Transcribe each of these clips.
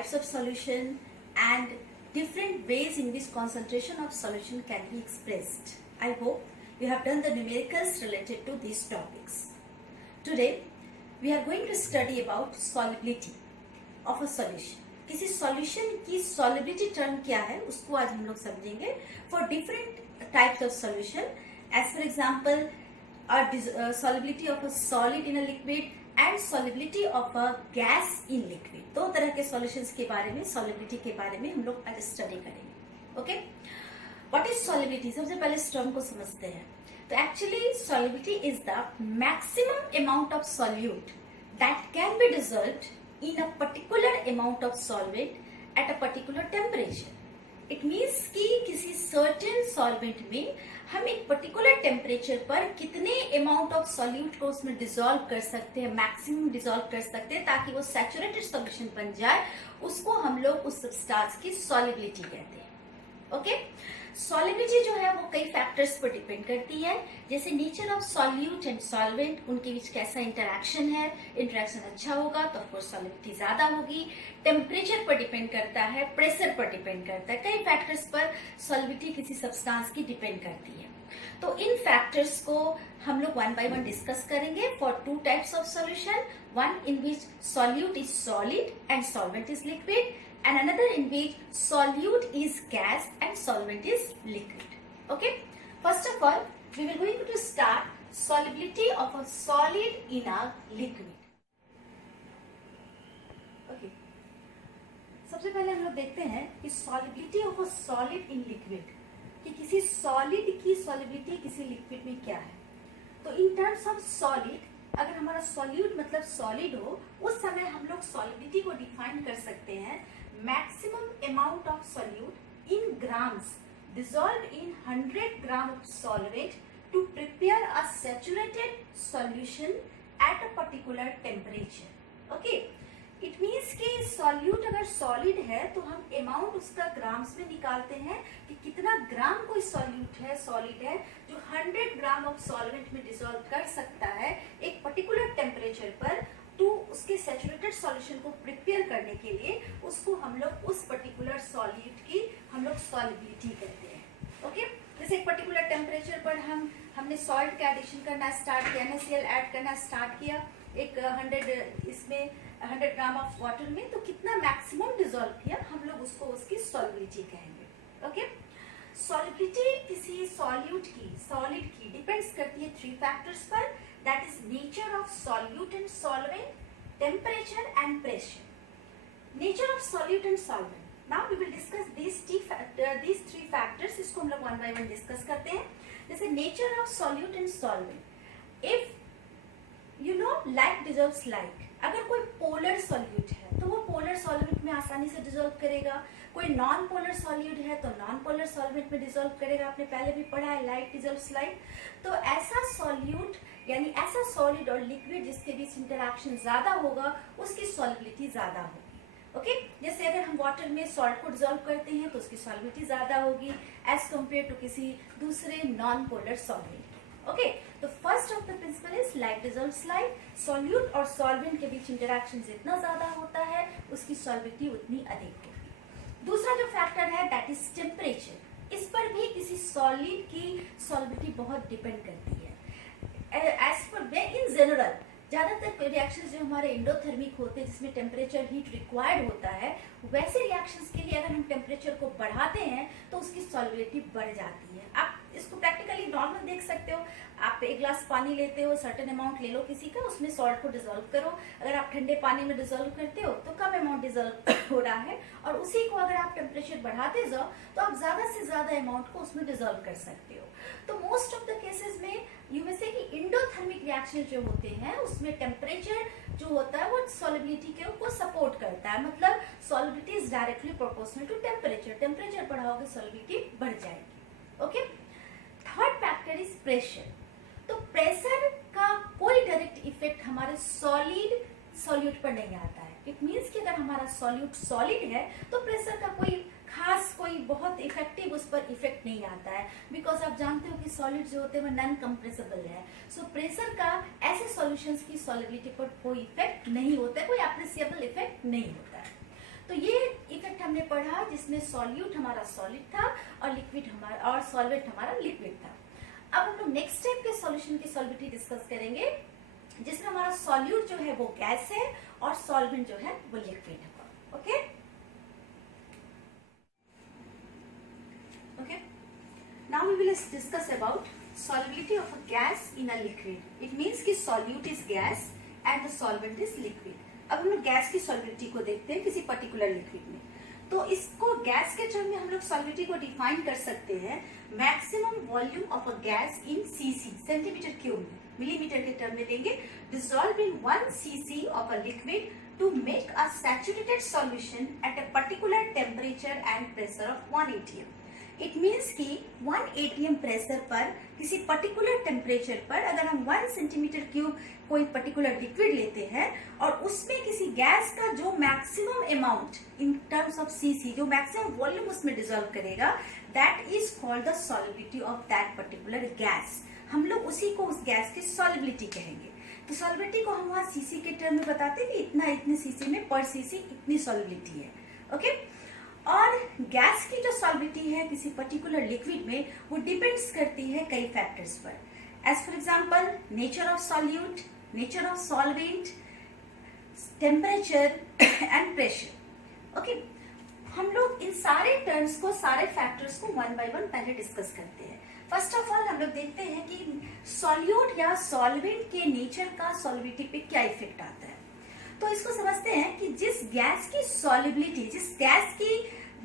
types of solution and different ways in which concentration of solution can be expressed. I hope you have done the numericals related to these topics. Today we are going to study about solubility of a solution. किसी solution की solubility term क्या है उसको आज हम लोग समझेंगे for different types of solution. As for example, solubility of a solid in a liquid and solubility of a gas in liquid. दो तरह के solutions के बारे में, solubility के बारे में हम लोग आज study करेंगे. Okay? What is solubility? सबसे पहले इस term को समझते हैं. तो actually solubility is the maximum amount of solute that can be dissolved in a particular amount of solvent at a particular temperature. It means कि किसी certain solvent में हम एक particular temperature पर कितने amount of solute को उसमें dissolve कर सकते हैं, maximum dissolve कर सकते हैं ताकि वो saturated solution बन जाए, उसको हम लोग उस substance की solubility कहते हैं. ओके सॉलिबिलिटी जो है वो कई फैक्टर्स पर डिपेंड करती है, जैसे nature of solute and solvent, उनके बीच कैसा इंटरेक्शन है. इंटरेक्शन अच्छा होगा तो ऑफकोर्स सॉलिबिलिटी ज्यादा होगी. टेम्परेचर पर डिपेंड करता है, प्रेशर पर डिपेंड करता है, कई फैक्टर्स पर सॉलिबिलिटी किसी सब्सटेंस की डिपेंड करती है. तो इन फैक्टर्स को हम लोग वन बाय वन डिस्कस करेंगे for two types of solution, one in which solute is solid and solvent is liquid, and another in which solute is gas and solvent is liquid. Okay, first of all we will going to start solubility of a solid in a liquid. Okay, सबसे पहले हम लोग देखते हैं कि solubility of a solid in liquid, कि किसी solid की solubility किसी liquid में क्या है. तो in terms of solid, अगर हमारा solute मतलब solid हो, उस समय हम लोग solubility को define कर सकते हैं maximum amount of solute in grams dissolved in 100 gram of solvent to prepare a saturated solution at a particular temperature. Okay, it means कि solute अगर solid है तो हम amount उसका grams में निकालते हैं कि कितना ग्राम कोई solute है, solid है जो 100 ग्राम of solvent में dissolve कर सकता है एक particular temperature पर. तो उसके सैचुरेटेड सॉल्यूशन को प्रिपेयर करने के लिए उसको हम लोग उस पर्टिकुलर सॉल्यूट की हम लोग सॉल्युबिलिटी कहते हैं. ओके, जैसे एक पर्टिकुलर टेम्परेचर पर हमने सॉल्ट का एडिशन करना स्टार्ट किया, NaCl ऐड करना स्टार्ट किया एक 100 ग्राम ऑफ वाटर में, तो कितना मैक्सिमम डिसॉल्व किया हम लोग उसको उसकी सॉल्युबिलिटी कहेंगे. ओके, सॉल्युबिलिटी किसी सॉल्यूट की, सॉलिड की डिपेंड्स करती है थ्री फैक्टर्स पर, that is nature of solute and solvent, temperature and pressure. Nature of solute and solvent. Now we will discuss these three factors. इसको हम लोग one by one discuss करते हैं. जैसे nature of solute and solvent. If you know like dissolves like, अगर कोई polar solute है तो वो polar solvent में आसानी से dissolve करेगा. कोई नॉन पोलर सॉल्यूट है तो नॉन पोलर सॉल्वेंट में डिसॉल्व करेगा. आपने पहले भी पढ़ा है लाइट डिसॉल्व्स लाइट. तो ऐसा सॉल्यूट यानी ऐसा सॉलिड और लिक्विड जिसके बीच इंटरेक्शन ज्यादा होगा उसकी सॉल्युबिलिटी ज्यादा होगी. ओके, जैसे अगर हम वाटर में सॉल्ट को डिसॉल्व करते हैं तो उसकी सॉल्युबिलिटी ज्यादा होगी एज कंपेयर टू किसी दूसरे नॉन पोलर सॉल्वेंट. ओके, तो first of the principle is like dissolves like. Solute और सॉल्वेंट के बीच इंटरेक्शन जितना ज्यादा होता है उसकी सॉल्युबिलिटी उतनी अधिक होगी. दूसरा जो फैक्टर है दैट इज टेम्परेचर. इस पर भी किसी सॉलिड की सॉल्युबिलिटी बहुत डिपेंड करती है. एज पर इन जनरल ज्यादातर रिएक्शंस जो हमारे एंडोथर्मिक होते हैं जिसमें टेम्परेचर हीट रिक्वायर्ड होता है, वैसे रिएक्शंस के लिए अगर हम टेम्परेचर को बढ़ाते हैं तो उसकी सॉल्युबिलिटी बढ़ जाती है. आप इसको प्रैक्टिकली नॉर्मल देख सकते हो. आप एक ग्लास पानी लेते हो, सर्टेन अमाउंट ले लो किसी का, उसमें सॉल्ट को डिसॉल्व करो. अगर आप ठंडे पानी में डिसॉल्व करते हो तो कम अमाउंट डिसॉल्व हो रहा है, और उसी को अगर आप टेम्परेचर बढ़ाते जाओ तो आप ज्यादा से ज्यादा अमाउंट को उसमें डिसॉल्व कर सकते हो. तो मोस्ट ऑफ द केसेस में यू में से कि इंडोथर्मिक रिएक्शन जो होते हैं उसमें टेम्परेचर जो होता है वो सॉल्युबिलिटी को सपोर्ट करता है. मतलब solubility is directly proportional to temperature. Temperature बढ़ाओगे सॉल्युबिलिटी बढ़ जाएगी. Okay, third factor is pressure. तो प्रेशर का कोई डायरेक्ट इफेक्ट हमारे सॉलिड सॉल्यूट पर नहीं आता है. इट मीन्स कि अगर हमारा सॉल्यूट सॉलिड है तो प्रेशर का कोई खास कोई बहुत इफेक्टिव उस पर इफेक्ट नहीं आता है, बिकॉज आप जानते हो कि सॉलिड जो होते हैं वो नॉन कंप्रेसिबल है. सो प्रेशर का ऐसे सॉल्यूशंस की सॉल्युबिलिटी पर कोई इफेक्ट नहीं होता है, कोई अप्रिसिएबल इफेक्ट नहीं होता है. तो ये इफेक्ट हमने पढ़ा जिसमें सॉल्यूट हमारा सॉलिड था और लिक्विड हमारा और सॉल्वेंट हमारा लिक्विड था। अब हम लोग नेक्स्ट स्टेप के सॉल्यूशन की सॉल्विटी डिस्कस करेंगे, जिसमें हमारा सॉल्यूट जो है वो गैस है और सॉल्वेंट जो है वो लिक्विड है। Okay okay, now we will discuss about solubility of a gas in a liquid. It means कि solute is gas and the solvent is liquid. अब हम लोग गैस की सॉल्युबिलिटी को देखते हैं किसी पर्टिकुलर लिक्विड में। तो इसको गैस के टर्म में हम लोग सॉल्युबिलिटी को डिफाइन कर सकते हैं maximum volume of a gas in CC, centimetre cube में, मिलीमीटर के टर्म में लेंगे, dissolve in 1 cc of a liquid to make a saturated solution at a particular temperature and pressure of 1 atm. It means कि 1 atm pressure पर किसी particular temperature पर अगर हम 1 सेंटीमीटर क्यूब कोई पर्टिकुलर लिक्विड लेते हैं और उसमें किसी गैस का जो maximum amount in terms of CC, जो मैक्सिमम वॉल्यूम उसमें डिसॉल्व करेगा, that is called the solubility of that particular gas. हम लोग उसी को उस गैस की सॉल्युबिलिटी कहेंगे। तो सॉल्युबिलिटी को हम वहाँ सीसी के टर्म में बताते हैं कि इतने सीसी में पर सीसी इतनी सॉल्युबिलिटी है। ओके, और गैस की जो सॉल्युबिलिटी है किसी पर्टिकुलर लिक्विड में वो डिपेंड्स करती है कई फैक्टर्स पर। As for example nature of solute, nature of solvent, temperature and pressure. Okay, हम लोग इन सारे टर्म्स को, सारे फैक्टर्स को वन बाय वन पहले डिस्कस करते हैं। फर्स्ट ऑफ ऑल हम लोग देखते हैं कि सॉल्यूट या सॉल्वेंट के नेचर का सॉल्युबिलिटी पे क्या इफेक्ट आता है। तो इसको समझते हैं कि जिस गैस की सॉल्युबिलिटी, जिस गैस की,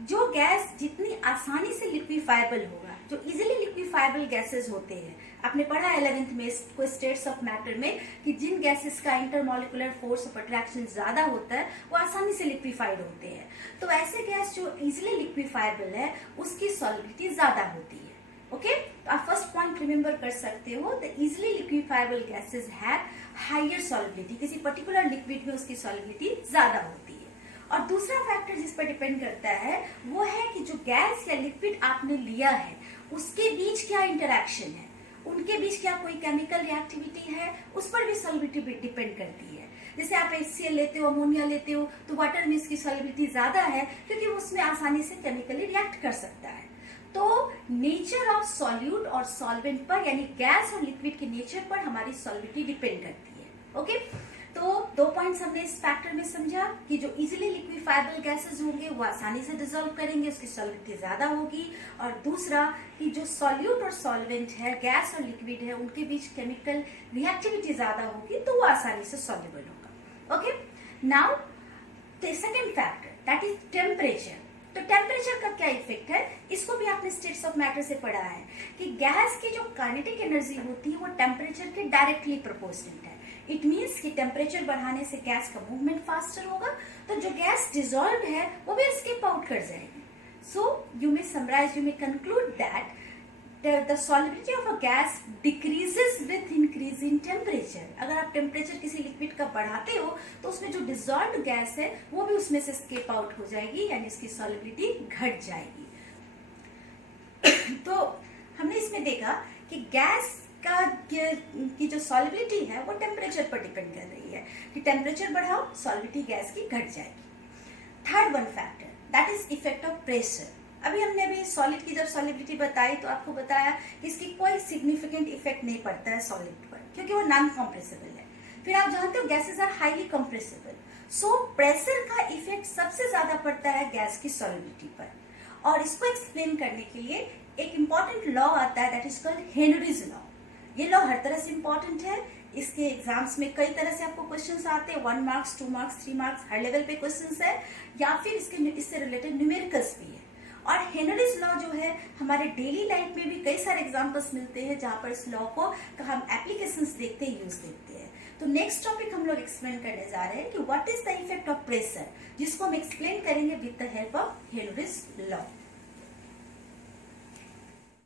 जो गैस जितनी आसानी से लिक्विफाइबल होगा, जो इजीली लिक्विफाइबल गैसेस होते हैं, आपने पढ़ा 11th में कोई स्टेट्स ऑफ मैटर में कि जिन गैसेस का इंटरमॉलिक्यूलर फोर्स ऑफ अट्रैक्शन ज्यादा होता है वो आसानी से लिक्विफाइड होते हैं। तो ऐसे गैस जो इजीली लिक्विफाइबल है उसकी सॉल्युबिलिटी ज्यादा होती है। ओके, तो आप फर्स्ट पॉइंट रिमेंबर कर सकते हो, the easily liquefiable gases have higher solubility. किसी पर्टिकुलर लिक्विड में उसकी सॉल्युबिलिटी ज्यादा होती है। और दूसरा फैक्टर जिस पर डिपेंड करता है वो है कि जो गैस या लिक्विड आपने लिया है उसके बीच क्या इंटरैक्शन है, उनके बीच क्या कोई केमिकल रिएक्टिविटी है, उस पर भी सॉल्युबिलिटी डिपेंड करती है। जैसे आप HCl लेते हो, अमोनिया लेते हो, तो वाटर में इसकी सॉल्युबिलिटी ज्यादा है क्योंकि वो उसमें आसानी से केमिकली रिएक्ट कर सकता है। तो नेचर ऑफ सॉल्यूट और सॉल्वेंट पर, यानी गैस और लिक्विड के नेचर पर हमारी सॉल्युबिलिटी डिपेंड करती है। ओके, तो 2 पॉइंट्स हमने इस फैक्टर में समझा कि जो इजीली लिक्विफाइबल गैसेस होंगे वो आसानी से डिसॉल्व करेंगे, उसकी सॉल्युबिलिटी ज्यादा होगी। और दूसरा कि जो सॉल्यूट और सॉल्वेंट है, गैस और लिक्विड है, उनके बीच केमिकल रिएक्टिविटी ज्यादा होगी तो वो आसानी से सॉल्युबल होगा। Okay, now the second factor that is temperature. तो टेम्परेचर का क्या इफेक्ट है, इसको भी आपने स्टेट्स ऑफ मैटर से पढ़ा है कि गैस की जो काइनेटिक एनर्जी होती है वो टेम्परेचर के डायरेक्टली प्रोपोर्शनल है। इट मीन्स कि टेम्परेचर बढ़ाने से गैस का मूवमेंट फास्टर होगा, तो जो गैस डिसॉल्व है वो भी एस्केप आउट कर जाएगी। So you may summarise, you may conclude that the solubility of a gas decreases with increase in temperature. अगर आप टेम्परेचर किसी लिक्विड का बढ़ाते हो तो उसमें जो डिसॉल्व्ड गैस है वो भी उसमें से स्केप आउट हो जाएगी, यानी इसकी सॉल्युबिलिटी घट जाएगी। तो हमने इसमें देखा कि गैस की जो सॉल्युबिलिटी है वो टेम्परेचर पर डिपेंड कर रही है कि टेम्परेचर बढ़ाओ सॉल्युबिलिटी गैस की घट जाएगी। Third one factor that is effect of pressure. अभी सॉलिड की जब सॉल्युबिलिटी बताई तो आपको बताया कि इसकी कोई सिग्निफिकेंट इफेक्ट नहीं पड़ता है सॉलिड पर क्योंकि वो नॉन कंप्रेसिबल है। फिर आप जानते हो gases are highly compressible, so pressure का इफेक्ट सबसे ज्यादा पड़ता है गैस की सॉल्युबिलिटी पर। और इसको एक्सप्लेन करने के लिए एक इंपॉर्टेंट लॉ आता है that is called Henry's law. ये लॉ हर तरह से इंपॉर्टेंट है, इसके एग्जाम्स में कई तरह से आपको क्वेश्चंस आते हैं, 1 मार्क्स 2 मार्क्स 3 मार्क्स हर लेवल पे क्वेश्चंस है, या फिर इससे रिलेटेड न्यूमेरिकल्स भी है। और हेनरीज लॉ जो है हमारे डेली लाइफ में भी कई सारे एग्जांपल्स मिलते हैं जहां पर इस लॉ को हम एप्लीकेशंस देखते हैं, यूज देखते हैं। तो नेक्स्ट टॉपिक हम लोग एक्सप्लेन करने जा रहे हैं कि what is the effect of pressure, जिसको हम एक्सप्लेन करेंगे with the help of Henry's law.